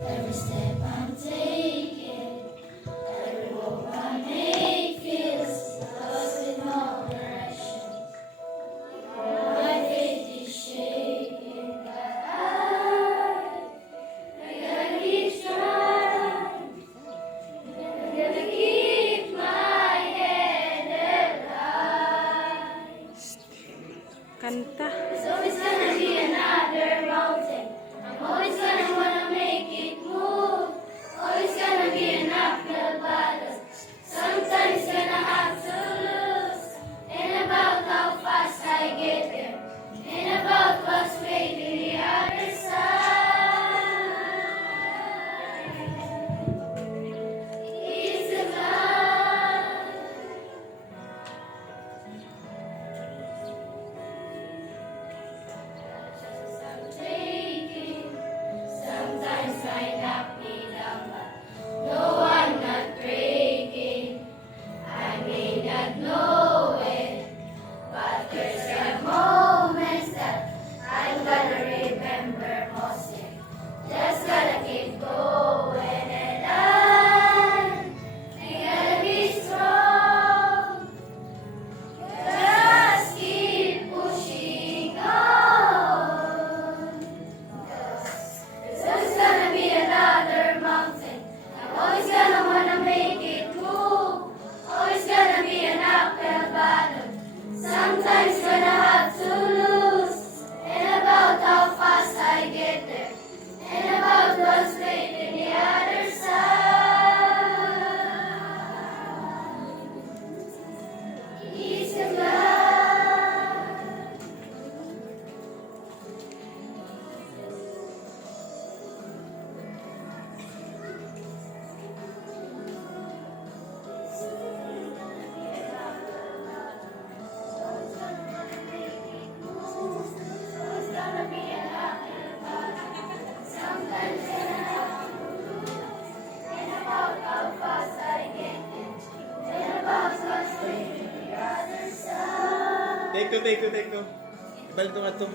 Every step I'm taking, every move I make feels lost in all directions. My faith is shaking, but I gotta keep trying. I gotta keep my head alive. Kanta. There's always gonna be another mountain. I'm always gonna wanna make it move. Always gonna be an uphill battle. Sometimes gonna have to lose. Ain't about how fast I get there. Ain't about what's waiting the other side. It's a climb. I'm taking. Sometimes might knock me down, but no, I'm not breaking. I may not know it, but there's a moments that I'm gonna remember most. Just gotta keep going, and I gotta be strong. Just keep pushing on. There's always gonna be another mountain. I'm always gonna wanna make it move. Always gonna be an uphill battle. Sometimes gonna have to lose. Ain't about how fast I get there. Ain't about what's waiting the other side. It's a climb. Always gonna be an uphill battle. Sometimes gonna have to lose. Ain't about how fast I get there. Ain't about what's waiting the other side. Take two. Ibalik to nga to.